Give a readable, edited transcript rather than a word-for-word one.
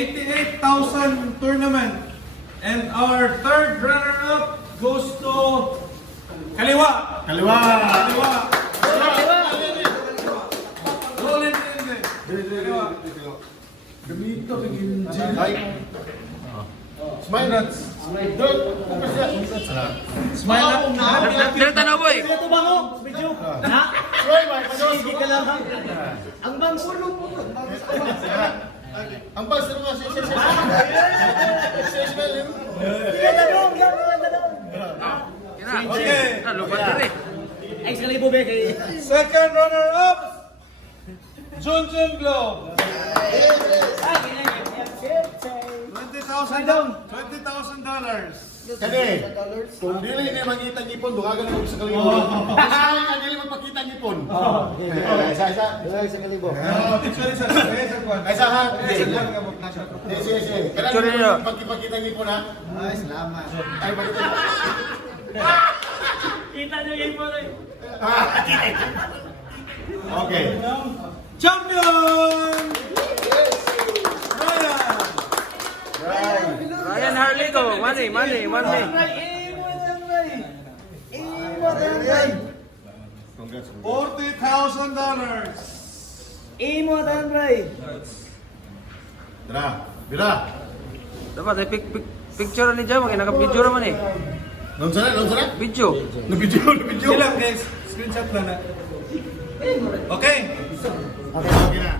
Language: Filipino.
88,000 tournament. And our third runner-up goes to Kaliwa. Kaliwa. Kaliwa. Roland Mendez. Kaliwa. Gamito begin July. Smile nuts. Smile up. Dito na boy. Ito ba mo? Medyo. Ha? Smile ba? Sige ka lang. Ang bang sulong mo. Ang bas nga si Sir. Okay. Lupat din eh. Ay, sekali po ba kay... Second runner-up, Junjun Globe. $20,000. Kani, kung dili ni mangita ngipon, dugagan ako sa kalibo. Saan ka dili magpakita ngipon? Isa. Picture isa. Isa ha? Sige. Picture niyo. Pagkipakita ngipon ha? Ay, salamat. Ay, bakit ito? Kita nyo yung po rin. Okay. Champion! Ryan! Ryan Harlito. Money. $40,000. Imo tan bray. Tara, bila. Dapat ay picture ni Jam. Naka-video naman eh. Nung sana? Video. Nabidyo. Ilang guys? Screenshot lang na. Okay. Okay na.